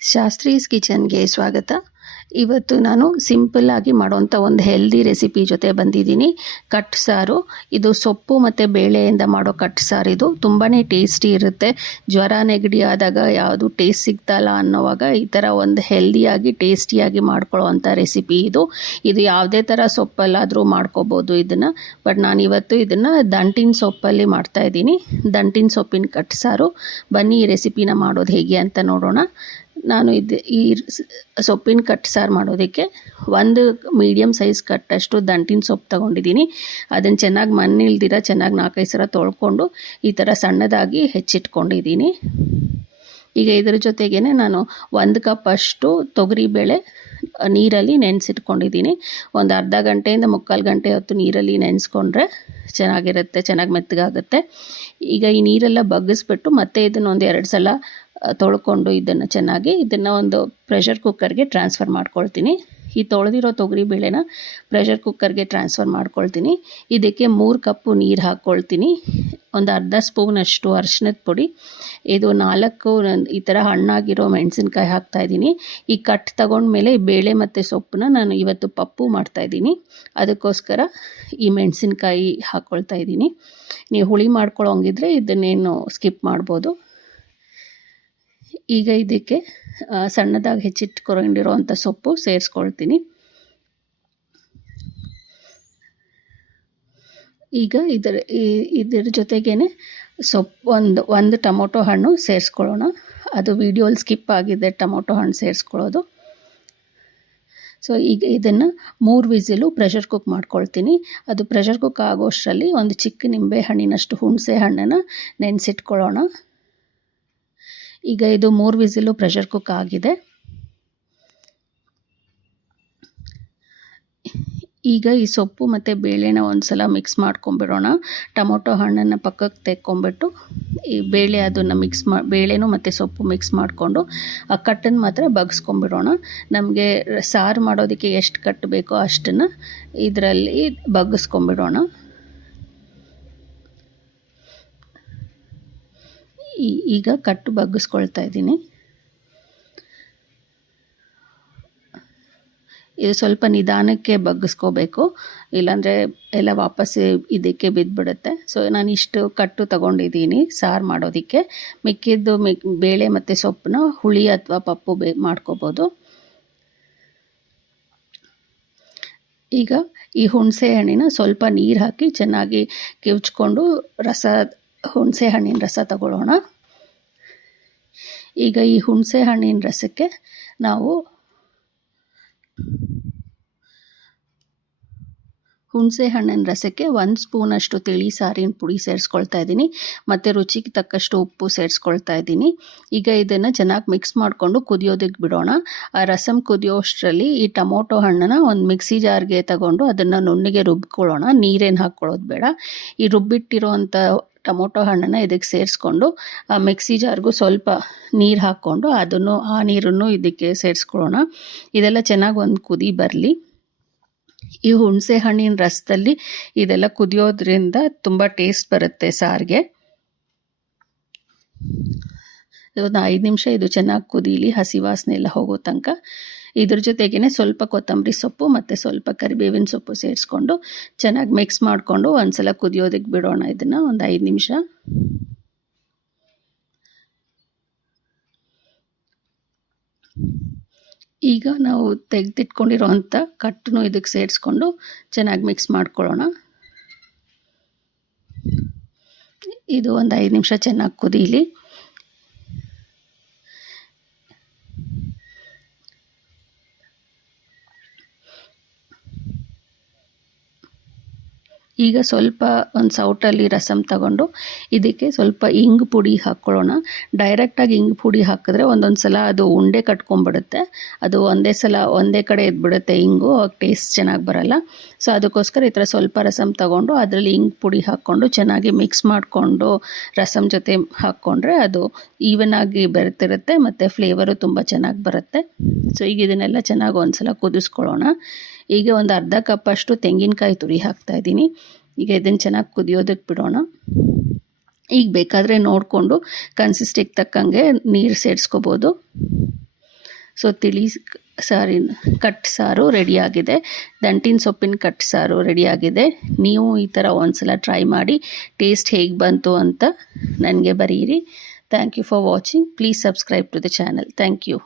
ಶಾಸ್ತ್ರೀಸ್ ಕಿಚನ್ಗೆ ಸ್ವಾಗತ. ಇವತ್ತು ನಾನು ಸಿಂಪಲ್ಲಾಗಿ ಮಾಡುವಂಥ ಒಂದು ಹೆಲ್ದಿ ರೆಸಿಪಿ ಜೊತೆ ಬಂದಿದ್ದೀನಿ. ಕಟ್ ಸಾರು, ಇದು ಸೊಪ್ಪು ಮತ್ತು ಬೇಳೆಯಿಂದ ಮಾಡೋ ಕಟ್ ಸಾರು ಇದು. ತುಂಬಾ ಟೇಸ್ಟಿ ಇರುತ್ತೆ. ಜ್ವರ ನೆಗಡಿ ಆದಾಗ ಯಾವುದು ಟೇಸ್ಟ್ ಸಿಗ್ತಲ್ಲ ಅನ್ನೋವಾಗ ಈ ಥರ ಒಂದು ಹೆಲ್ದಿಯಾಗಿ, ಟೇಸ್ಟಿಯಾಗಿ ಮಾಡ್ಕೊಳ್ಳೋವಂಥ ರೆಸಿಪಿ ಇದು. ಇದು ಯಾವುದೇ ಥರ ಸೊಪ್ಪಲ್ಲಾದರೂ ಮಾಡ್ಕೋಬೋದು ಇದನ್ನು. ಬಟ್ ನಾನು ಇವತ್ತು ಇದನ್ನು ದಂಟಿನ ಸೊಪ್ಪಲ್ಲಿ ಮಾಡ್ತಾ ಇದ್ದೀನಿ. ದಂಟಿನ ಸೊಪ್ಪಿನ ಕಟ್ ಸಾರು. ಬನ್ನಿ ಈ ರೆಸಿಪಿನ ಮಾಡೋದು ಹೇಗೆ ಅಂತ ನೋಡೋಣ. ನಾನು ಇದು ಈ ಸೊಪ್ಪಿನ ಕಟ್ ಸಾರು ಮಾಡೋದಕ್ಕೆ ಒಂದು ಮೀಡಿಯಮ್ ಸೈಜ್ ಕಟ್ಟಷ್ಟು ದಂಟಿನ ಸೊಪ್ಪು ತಗೊಂಡಿದ್ದೀನಿ. ಅದನ್ನು ಚೆನ್ನಾಗಿ ಮಣ್ಣಿಲ್ದಿರ ಚೆನ್ನಾಗಿ ನಾಲ್ಕೈದು ಸಲ ತೊಳ್ಕೊಂಡು ಈ ಥರ ಸಣ್ಣದಾಗಿ ಹೆಚ್ಚಿಟ್ಕೊಂಡಿದ್ದೀನಿ. ಈಗ ಇದರ ಜೊತೆಗೇ ನಾನು ಒಂದು ಕಪ್ ಅಷ್ಟು ತೊಗರಿಬೇಳೆ ನೀರಲ್ಲಿ ನೆನೆಸಿಟ್ಕೊಂಡಿದ್ದೀನಿ. ಒಂದು ಅರ್ಧ ಗಂಟೆಯಿಂದ ಮುಕ್ಕಾಲು ಗಂಟೆ ಹೊತ್ತು ನೀರಲ್ಲಿ ನೆನೆಸ್ಕೊಂಡ್ರೆ ಚೆನ್ನಾಗಿರುತ್ತೆ, ಚೆನ್ನಾಗಿ ಮೆತ್ತಗಾಗುತ್ತೆ. ಈಗ ಈ ನೀರೆಲ್ಲ ಬಗ್ಗಿಸ್ಬಿಟ್ಟು ಮತ್ತೆ ಇದನ್ನು ಒಂದು ಎರಡು ಸಲ ತೊಳ್ಕೊಂಡು ಇದನ್ನು ಚೆನ್ನಾಗಿ ಇದನ್ನು ಒಂದು ಪ್ರೆಷರ್ ಕುಕ್ಕರ್ಗೆ ಟ್ರಾನ್ಸ್ಫರ್ ಮಾಡ್ಕೊಳ್ತೀನಿ. ಈ ತೊಳೆದಿರೋ ತೊಗರಿ ಬೇಳೆನ ಪ್ರೆಷರ್ ಕುಕ್ಕರ್ಗೆ ಟ್ರಾನ್ಸ್ಫರ್ ಮಾಡ್ಕೊಳ್ತೀನಿ. ಇದಕ್ಕೆ ಮೂರು ಕಪ್ಪು ನೀರು ಹಾಕ್ಕೊಳ್ತೀನಿ ಒಂದು ಅರ್ಧ ಸ್ಪೂನಷ್ಟು ಅರಿಶಿನದ ಪುಡಿ, ಇದು ನಾಲ್ಕು ಈ ಥರ ಹಣ್ಣಾಗಿರೋ ಮೆಣಸಿನ್ಕಾಯಿ ಹಾಕ್ತಾಯಿದ್ದೀನಿ ಈ ಕಟ್ ತಗೊಂಡ್ಮೇಲೆ ಬೇಳೆ ಮತ್ತು ಸೊಪ್ಪನ್ನ ನಾನು ಇವತ್ತು ಪಪ್ಪು ಮಾಡ್ತಾಯಿದ್ದೀನಿ ಅದಕ್ಕೋಸ್ಕರ ಈ ಮೆಣಸಿನ್ಕಾಯಿ ಹಾಕ್ಕೊಳ್ತಾ ಇದ್ದೀನಿ. ನೀವು ಹುಳಿ ಮಾಡ್ಕೊಳ್ಳೋಂಗಿದ್ರೆ ಇದನ್ನೇನು ಸ್ಕಿಪ್ ಮಾಡ್ಬೋದು. ಈಗ ಇದಕ್ಕೆ ಸಣ್ಣದಾಗಿ ಹೆಚ್ಚಿಟ್ಕೊಂಡಿರೋವಂಥ ಸೊಪ್ಪು ಸೇರಿಸ್ಕೊಳ್ತೀನಿ. ಈಗ ಇದರ ಇದರ ಜೊತೆಗೇನೆ ಸೊಪ್ಪು, ಒಂದು ಒಂದು ಟೊಮೊಟೊ ಹಣ್ಣು ಸೇರಿಸ್ಕೊಳ್ಳೋಣ. ಅದು ವಿಡಿಯೋಲಿ ಸ್ಕಿಪ್ ಆಗಿದೆ, ಟೊಮೊಟೊ ಹಣ್ಣು ಸೇರಿಸ್ಕೊಳ್ಳೋದು. ಸೊ, ಈಗ ಇದನ್ನು ಮೂರು ವಿಸಿಲು ಪ್ರೆಷರ್ ಕುಕ್ ಮಾಡ್ಕೊಳ್ತೀನಿ. ಅದು ಪ್ರೆಷರ್ ಕುಕ್ ಆಗೋಷ್ಟರಲ್ಲಿ ಒಂದು ಚಿಕ್ಕ ನಿಂಬೆ ಹಣ್ಣಿನಷ್ಟು ಹುಣಸೆ ಹಣ್ಣನ್ನು ನೆನೆಸಿಟ್ಕೊಳ್ಳೋಣ. ಈಗ ಇದು ಮೂರು ವಿಸಿಲು ಪ್ರೆಷರ್ ಕುಕ್ ಆಗಿದೆ. ಈಗ ಈ ಸೊಪ್ಪು ಮತ್ತು ಬೇಳೆನ ಒಂದು ಸಲ ಮಿಕ್ಸ್ ಮಾಡ್ಕೊಂಬಿಡೋಣ ಟೊಮೊಟೊ ಹಣ್ಣನ್ನು ಪಕ್ಕಕ್ಕೆ ತೆಕ್ಕೊಂಬಿಟ್ಟು ಈ ಬೇಳೆ ಅದನ್ನು ಮಿಕ್ಸ್ ಮಾ, ಬೇಳೆನೂ ಮತ್ತು ಸೊಪ್ಪು ಮಿಕ್ಸ್ ಮಾಡಿಕೊಂಡು ಆ ಕಟ್ಟನ್ನು ಮಾತ್ರ ಬಗ್ಸ್ಕೊಂಬಿಡೋಣ ನಮಗೆ ಸಾರು ಮಾಡೋದಕ್ಕೆ ಎಷ್ಟು ಕಟ್ಟಬೇಕೋ ಅಷ್ಟನ್ನು ಇದರಲ್ಲಿ ಬಗ್ಗಿಸ್ಕೊಂಬಿಡೋಣ ಈಗ ಕಟ್ಟು ಬಗ್ಗಿಸ್ಕೊಳ್ತಾ ಇದ್ದೀನಿ. ಇದು ಸ್ವಲ್ಪ ನಿಧಾನಕ್ಕೆ ಬಗ್ಗಿಸ್ಕೋಬೇಕು. ಇಲ್ಲಾಂದರೆ ಎಲ್ಲ ವಾಪಸ್ ಇದಕ್ಕೆ ಬಿದ್ದುಬಿಡುತ್ತೆ ಸೊ ನಾನು ಇಷ್ಟು ಕಟ್ಟು ತಗೊಂಡಿದ್ದೀನಿ ಸಾರು ಮಾಡೋದಕ್ಕೆ. ಮಿಕ್ಕಿದ್ದು ಮಿಕ್ ಬೇಳೆ ಮತ್ತು ಸೊಪ್ಪನ್ನ ಹುಳಿ ಅಥವಾ ಪಪ್ಪು ಬೇ, ಮಾಡ್ಕೋಬೋದು. ಈಗ ಈ ಹುಣಸೆ ಹಣ್ಣಿನ ಸ್ವಲ್ಪ ನೀರು ಹಾಕಿ ಚೆನ್ನಾಗಿ ಕಿವುಚ್ಕೊಂಡು ರಸ ಹುಣಸೆ ಹಣ್ಣಿನ ರಸ ತಗೊಳ್ಳೋಣ. ಈಗ ಈ ಹುಣಸೆ ಹಣ್ಣಿನ ರಸಕ್ಕೆ ನಾವು ಹುಣಸೆ ಹಣ್ಣಿನ ರಸಕ್ಕೆ ಒಂದು ಸ್ಪೂನಷ್ಟು ತಿಳಿ, ಸಾರಿನ ಪುಡಿ ಸೇರಿಸ್ಕೊಳ್ತಾ ಇದ್ದೀನಿ. ಮತ್ತು ರುಚಿಗೆ ತಕ್ಕಷ್ಟು ಉಪ್ಪು ಸೇರಿಸ್ಕೊಳ್ತಾ ಇದ್ದೀನಿ. ಈಗ ಇದನ್ನು ಚೆನ್ನಾಗಿ ಮಿಕ್ಸ್ ಮಾಡಿಕೊಂಡು ಕುದಿಯೋದಕ್ಕೆ ಬಿಡೋಣ. ಆ ರಸಮ್ ಕುದಿಯೋಷ್ಟರಲ್ಲಿ ಈ ಟೊಮೊಟೊ ಹಣ್ಣನ್ನು ಒಂದು ಮಿಕ್ಸಿ ಜಾರ್ಗೆ ತಗೊಂಡು ಅದನ್ನು ನುಣ್ಣಿಗೆ ರುಬ್ಕೊಳ್ಳೋಣ ನೀರೇನು ಹಾಕ್ಕೊಳ್ಳೋದು ಬೇಡ. ಈ ರುಬ್ಬಿಟ್ಟಿರೋವಂಥ ಟೊಮೊಟೊ ಹಣ್ಣನ್ನು ಇದಕ್ಕೆ ಸೇರಿಸ್ಕೊಂಡು ಮಿಕ್ಸಿ ಜಾರ್ಗೂ ಸ್ವಲ್ಪ ನೀರು ಹಾಕ್ಕೊಂಡು ಅದನ್ನು, ಆ ನೀರನ್ನು ಇದಕ್ಕೆ ಸೇರಿಸ್ಕೊಳ್ಳೋಣ. ಇದೆಲ್ಲ ಚೆನ್ನಾಗಿ ಒಂದು ಕುದಿ ಬರಲಿ. ಈ ಹುಣಸೆ ಹಣ್ಣಿನ ರಸದಲ್ಲಿ ಇದೆಲ್ಲ ಕುದಿಯೋದ್ರಿಂದ ತುಂಬ ಟೇಸ್ಟ್ ಬರುತ್ತೆ ಸಾರಿಗೆ. ಒಂದು ಐದು ನಿಮಿಷ ಇದು ಚೆನ್ನಾಗಿ ಕುದೀಲಿ, ಹಸಿ ವಾಸನೆ ಎಲ್ಲ ಹೋಗೋ ತನಕ. ಇದ್ರ ಜೊತೆಗೇ ಸ್ವಲ್ಪ ಕೊತ್ತಂಬರಿ ಸೊಪ್ಪು ಮತ್ತು ಸ್ವಲ್ಪ ಕರಿಬೇವಿನ ಸೊಪ್ಪು ಸೇರಿಸ್ಕೊಂಡು ಚೆನ್ನಾಗಿ ಮಿಕ್ಸ್ ಮಾಡಿಕೊಂಡು ಒಂದ್ಸಲ ಕುದಿಯೋದಕ್ಕೆ ಬಿಡೋಣ ಇದನ್ನು, ಒಂದು ಐದು ನಿಮಿಷ. ಈಗ ನಾವು ತೆಗೆದಿಟ್ಕೊಂಡಿರೋವಂಥ ಕಟ್ಟನ್ನು ಇದಕ್ಕೆ ಸೇರಿಸ್ಕೊಂಡು ಚೆನ್ನಾಗಿ ಮಿಕ್ಸ್ ಮಾಡ್ಕೊಳ್ಳೋಣ. ಇದು ಒಂದು ಐದು ನಿಮಿಷ ಚೆನ್ನಾಗಿ ಕುದೀಲಿ. ಈಗ ಸ್ವಲ್ಪ ಒಂದು ಸೌಟಲ್ಲಿ ರಸಮ್ ತಗೊಂಡು ಇದಕ್ಕೆ ಸ್ವಲ್ಪ ಇಂಗು ಪುಡಿ ಹಾಕ್ಕೊಳ್ಳೋಣ ಡೈರೆಕ್ಟಾಗಿ ಇಂಗು ಪುಡಿ ಹಾಕಿದ್ರೆ ಒಂದೊಂದು ಸಲ ಅದು ಉಂಡೆ ಕಟ್ಕೊಂಡ್ಬಿಡುತ್ತೆ. ಅದು ಒಂದೇ ಸಲ ಒಂದೇ ಕಡೆ ಎದ್ಬಿಡುತ್ತೆ ಇಂಗು ಟೇಸ್ಟ್ ಚೆನ್ನಾಗಿ ಬರಲ್ಲ. ಸೊ ಅದಕ್ಕೋಸ್ಕರ ಈ ಥರ ಸ್ವಲ್ಪ ರಸಮ್ ತಗೊಂಡು ಅದರಲ್ಲಿ ಇಂಗು ಪುಡಿ ಹಾಕ್ಕೊಂಡು ಚೆನ್ನಾಗಿ ಮಿಕ್ಸ್ ಮಾಡಿಕೊಂಡು ರಸಮ್ ಜೊತೆ ಹಾಕ್ಕೊಂಡ್ರೆ ಅದು ಈವನ್ ಆಗಿ ಬೆರೆತಿರುತ್ತೆ ಮತ್ತು ಫ್ಲೇವರು ತುಂಬ ಚೆನ್ನಾಗಿ ಬರುತ್ತೆ. ಸೊ ಈಗ ಇದನ್ನೆಲ್ಲ ಚೆನ್ನಾಗಿ ಒಂದ್ಸಲ ಕುದಿಸ್ಕೊಳ್ಳೋಣ. ಈಗ ಒಂದು ಅರ್ಧ ಕಪ್ಪಷ್ಟು ತೆಂಗಿನಕಾಯಿ ತುರಿ ಹಾಕ್ತಾ ಇದ್ದೀನಿ. ಈಗ ಇದನ್ನು ಚೆನ್ನಾಗಿ ಕುದಿಯೋದಕ್ಕೆ ಬಿಡೋಣ. ಈಗ ಬೇಕಾದರೆ ನೋಡಿಕೊಂಡು ಕನ್ಸಿಸ್ಟಿಗೆ ತಕ್ಕಂಗೆ ನೀರು ಸೇರಿಸ್ಕೋಬೋದು. ಸೊ ತಿಳಿ ಸಾರಿನ ಕಟ್ ಸಾರು ರೆಡಿಯಾಗಿದೆ ದಂಟಿನ ಸೊಪ್ಪಿನ ಕಟ್ ಸಾರು ರೆಡಿಯಾಗಿದೆ ನೀವು ಈ ಥರ ಒಂದ್ಸಲ ಟ್ರೈ ಮಾಡಿ ಟೇಸ್ಟ್ ಹೇಗೆ ಬಂತು ಅಂತ ನನಗೆ ಬರೀರಿ. Thank you for watching please subscribe to the channel thank you